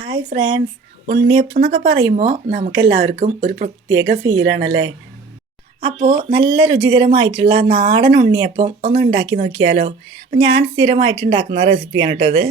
Hi friends ഉണ്ണിയപ്പം എന്നൊക്കെ പറയുമ്പോൾ നമുക്കെല്ലാവർക്കും ഒരു പ്രത്യേക ഫീലാണല്ലേ അപ്പോൾ നല്ല രുചികരമായിട്ടുള്ള നാടൻ ഉണ്ണിയപ്പം ഒന്ന് ഉണ്ടാക്കി നോക്കിയാലോ? ഞാൻ സ്ഥിരമായിട്ട് ഉണ്ടാക്കുന്ന റെസിപ്പിയാണ് കേട്ടോ ഇത്.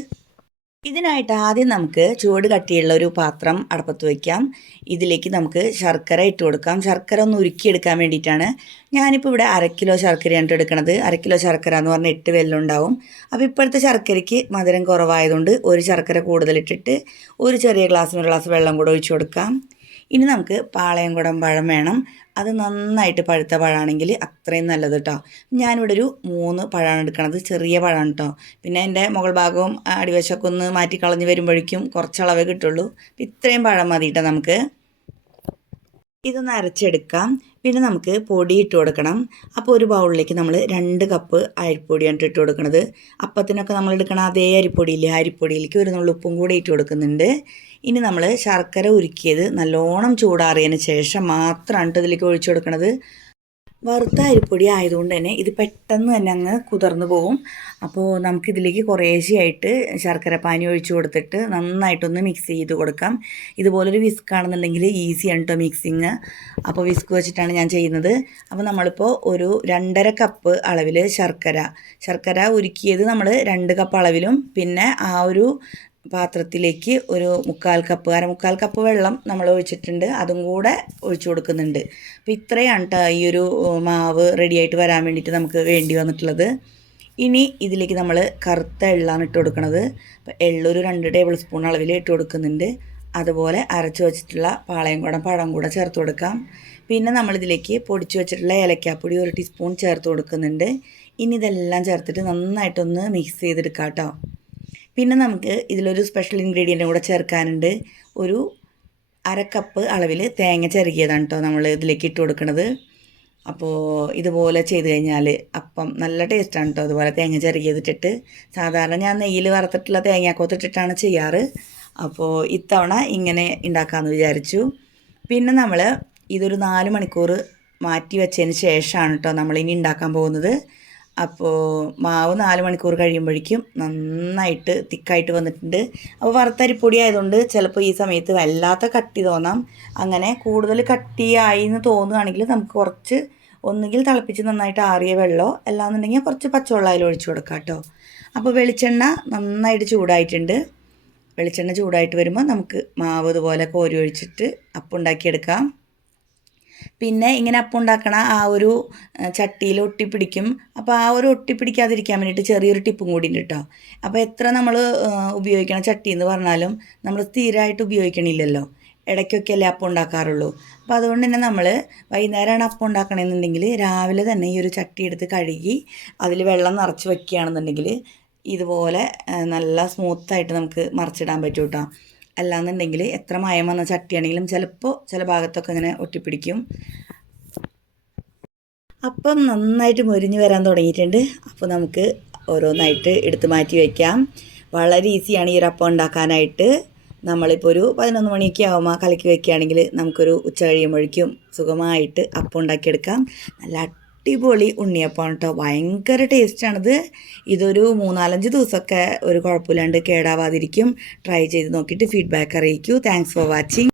ഇതിനായിട്ട് ആദ്യം നമുക്ക് ചുവട് കട്ടിയുള്ള ഒരു പാത്രം അടപ്പത്ത് വയ്ക്കാം ഇതിലേക്ക് നമുക്ക് ശർക്കര ഇട്ട് കൊടുക്കാം. ശർക്കര ഒന്ന് ഉരുക്കിയെടുക്കാൻ വേണ്ടിയിട്ടാണ് ഞാനിപ്പോൾ ഇവിടെ അര കിലോ ശർക്കരയാണ് എടുക്കുന്നത് അര കിലോ ശർക്കര എന്ന് പറഞ്ഞാൽ എട്ട് വെല്ലുണ്ടാവും അപ്പോൾ ഇപ്പോഴത്തെ ശർക്കരയ്ക്ക് മധുരം കുറവായതുകൊണ്ട് ഒരു ശർക്കര കൂടുതലിട്ടിട്ട് ഒരു ചെറിയ ഗ്ലാസ്സിന് ഒരു ഗ്ലാസ് വെള്ളം കൂടെ ഒഴിച്ചു കൊടുക്കാം. ഇനി നമുക്ക് പാളയംകുടം പഴം വേണം. അത് നന്നായിട്ട് പഴുത്ത പഴമാണെങ്കിൽ അത്രയും നല്ലത് കേട്ടോ ഞാനിവിടെ ഒരു മൂന്ന് പഴമാണ് എടുക്കണത്. ചെറിയ പഴമാണ് കേട്ടോ പിന്നെ എന്റെ മുകൾ ഭാഗവും അടിവശമൊക്കെ ഒന്ന് മാറ്റി കളഞ്ഞ് വരുമ്പോഴേക്കും കുറച്ചളവേ കിട്ടുള്ളൂ. ഇത്രയും പഴം മതി കേട്ടോ നമുക്ക്? ഇതൊന്ന് അരച്ചെടുക്കാം. പിന്നെ നമുക്ക് പൊടി ഇട്ട് കൊടുക്കണം. അപ്പോൾ ഒരു ബൗളിലേക്ക് നമ്മൾ രണ്ട് കപ്പ് അരിപ്പൊടിയാണ് ഇട്ട് കൊടുക്കുന്നത് അപ്പത്തിനൊക്കെ നമ്മൾ എടുക്കണ അതേ അരിപ്പൊടിയില്ലേ? അരിപ്പൊടിയിലേക്ക് ഒരു നുള്ളുപ്പും കൂടി ഇട്ട് കൊടുക്കുന്നുണ്ട്. ഇനി നമ്മൾ ശർക്കര ഉരുക്കിയത് നല്ലോണം ചൂടാറിയതിന് ശേഷം മാത്രമാണ് ഇതിലേക്ക് ഒഴിച്ചു കൊടുക്കുന്നത് വറുത്ത അരിപ്പൊടി ആയതുകൊണ്ട് തന്നെ ഇത് പെട്ടെന്ന് തന്നെ അങ്ങ് കുതിർന്നു പോകും അപ്പോൾ നമുക്കിതിലേക്ക് കുറേശ്ശെയായിട്ട് ശർക്കര പാനി ഒഴിച്ചു കൊടുത്തിട്ട് നന്നായിട്ടൊന്ന് മിക്സ് ചെയ്ത് കൊടുക്കാം. ഇതുപോലൊരു വിസ്ക് ആണെന്നുണ്ടെങ്കിൽ ഈസിയാണ് കേട്ടോ മിക്സിങ് അപ്പോൾ വിസ്ക് വെച്ചിട്ടാണ് ഞാൻ ചെയ്യുന്നത്. അപ്പോൾ നമ്മളിപ്പോൾ ഒരു രണ്ടര കപ്പ് അളവിൽ ശർക്കര. ശർക്കര ഉരുക്കിയത് നമ്മൾ രണ്ട് കപ്പ് അളവിലും. പിന്നെ ആ ഒരു പാത്രത്തിലേക്ക് ഒരു മുക്കാൽ കപ്പ് അര മുക്കാൽ കപ്പ് വെള്ളം നമ്മൾ ഒഴിച്ചിട്ടുണ്ട്. അതും കൂടെ ഒഴിച്ചു കൊടുക്കുന്നുണ്ട്. അപ്പോൾ ഇത്രയാണ് കേട്ടോ ഈ ഒരു മാവ് റെഡിയായിട്ട് വരാൻ വേണ്ടിയിട്ട് നമുക്ക് വേണ്ടി വന്നിട്ടുള്ളത്. ഇനി ഇതിലേക്ക് നമ്മൾ കറുത്ത എള്ളാണ് ഇട്ട് കൊടുക്കുന്നത് അപ്പോൾ എള്ളൊരു രണ്ട് ടേബിൾ സ്പൂൺ അളവിൽ ഇട്ട് കൊടുക്കുന്നുണ്ട്. അതുപോലെ അരച്ച് വെച്ചിട്ടുള്ള പാളയം കൂടെ പഴം കൂടെ ചേർത്ത് കൊടുക്കാം. പിന്നെ നമ്മളിതിലേക്ക് പൊടിച്ച് വെച്ചിട്ടുള്ള ഏലക്കാപ്പൊടി ഒരു ടീസ്പൂൺ ചേർത്ത് കൊടുക്കുന്നുണ്ട്. ഇനി ഇതെല്ലാം ചേർത്തിട്ട് നന്നായിട്ടൊന്ന് മിക്സ് ചെയ്തെടുക്കാം കേട്ടോ പിന്നെ നമുക്ക് ഇതിലൊരു സ്പെഷ്യൽ ഇൻഗ്രീഡിയന്റും കൂടെ ചേർക്കാനുണ്ട്. ഒരു അര കപ്പ് അളവിൽ തേങ്ങ ചിരകിയതാണ് കേട്ടോ നമ്മൾ ഇതിലേക്ക് ഇട്ട് കൊടുക്കുന്നത് അപ്പോൾ ഇതുപോലെ ചെയ്ത് കഴിഞ്ഞാൽ അപ്പം നല്ല ടേസ്റ്റാണ് കേട്ടോ അതുപോലെ തേങ്ങ ചിരകിയതിട്ടിട്ട് സാധാരണ ഞാൻ നെയ്യിൽ വറുത്തിട്ടുള്ള തേങ്ങാക്കോത്തിട്ടിട്ടാണ് ചെയ്യാറ്. അപ്പോൾ ഇത്തവണ ഇങ്ങനെ ഉണ്ടാക്കാമെന്ന് വിചാരിച്ചു. പിന്നെ നമ്മൾ ഇതൊരു നാല് മണിക്കൂർ മാറ്റി വെച്ചതിന് ശേഷമാണ് കേട്ടോ നമ്മളിനി ഉണ്ടാക്കാൻ പോകുന്നത്. അപ്പോൾ മാവ് നാല് മണിക്കൂർ കഴിയുമ്പോഴേക്കും നന്നായിട്ട് തിക്കായിട്ട് വന്നിട്ടുണ്ട്. അപ്പോൾ വറുത്തരിപ്പൊടി ആയതുകൊണ്ട് ചിലപ്പോൾ ഈ സമയത്ത് വല്ലാത്ത കട്ടി തോന്നാം. അങ്ങനെ കൂടുതൽ കട്ടിയായി എന്ന് തോന്നുകയാണെങ്കിൽ നമുക്ക് കുറച്ച് ഒന്നുകിൽ തിളപ്പിച്ച് നന്നായിട്ട് ആറിയ വെള്ളമോ അല്ലാന്നുണ്ടെങ്കിൽ കുറച്ച് പച്ചവെള്ളം അതിൽ ഒഴിച്ചു കൊടുക്കാം കേട്ടോ. അപ്പോൾ വെളിച്ചെണ്ണ നന്നായിട്ട് ചൂടായിട്ടുണ്ട്. വെളിച്ചെണ്ണ ചൂടായിട്ട് വരുമ്പോൾ നമുക്ക് മാവ് ഇതുപോലെ കോരി ഒഴിച്ചിട്ട് അപ്പം ഉണ്ടാക്കിയെടുക്കാം പിന്നെ ഇങ്ങനെ അപ്പം ഉണ്ടാക്കണ ആ ഒരു ചട്ടിയിൽ ഒട്ടിപ്പിടിക്കും. അപ്പോൾ ആ ഒരു ഒട്ടിപ്പിടിക്കാതിരിക്കാൻ വേണ്ടിയിട്ട് ചെറിയൊരു ടിപ്പും കൂടി ഉണ്ട് കേട്ടോ അപ്പോൾ എത്ര നമ്മൾ ഉപയോഗിക്കണ ചട്ടി എന്ന് പറഞ്ഞാലും നമ്മൾ സ്ഥിരമായിട്ട് ഉപയോഗിക്കണില്ലല്ലോ. ഇടയ്ക്കൊക്കെ അല്ലേ അപ്പം ഉണ്ടാക്കാറുള്ളൂ. അപ്പോൾ അതുകൊണ്ട് തന്നെ നമ്മൾ വൈകുന്നേരമാണ് അപ്പം ഉണ്ടാക്കണമെന്നുണ്ടെങ്കിൽ രാവിലെ തന്നെ ഈ ഒരു ചട്ടി എടുത്ത് കഴുകി അതിൽ വെള്ളം നിറച്ച് വയ്ക്കുകയാണെന്നുണ്ടെങ്കിൽ ഇതുപോലെ നല്ല സ്മൂത്തായിട്ട് നമുക്ക് മറിച്ചിടാൻ പറ്റും കേട്ടോ അല്ലാന്നുണ്ടെങ്കിൽ എത്ര മയം വന്ന ചട്ടിയാണെങ്കിലും ചിലപ്പോൾ ചില ഭാഗത്തൊക്കെ ഇങ്ങനെ ഒട്ടിപ്പിടിക്കും. അപ്പം നന്നായിട്ട് മുരിഞ്ഞ് വരാൻ തുടങ്ങിയിട്ടുണ്ട്. അപ്പോൾ നമുക്ക് ഓരോന്നായിട്ട് എടുത്ത് മാറ്റി വയ്ക്കാം വളരെ ഈസിയാണ് ഈ ഒരു അപ്പം ഉണ്ടാക്കാനായിട്ട്. നമ്മളിപ്പോൾ ഒരു പതിനൊന്ന് മണിയൊക്കെ ആകുമ്പോൾ കലക്കി വയ്ക്കുകയാണെങ്കിൽ നമുക്കൊരു ഉച്ച കഴിയുമ്പോഴേക്കും സുഖമായിട്ട് അപ്പം ഉണ്ടാക്കിയെടുക്കാം. നല്ല അടിപൊളി ഉണ്ണിയപ്പമാണ് കേട്ടോ ഭയങ്കര ടേസ്റ്റാണിത് ഇതൊരു മൂന്നാലഞ്ച് ദിവസമൊക്കെ ഒരു കുഴപ്പമില്ലാണ്ട് കേടാവാതിരിക്കും. ട്രൈ ചെയ്ത് നോക്കിയിട്ട് ഫീഡ്ബാക്ക് അറിയിക്കൂ. Thanks for watching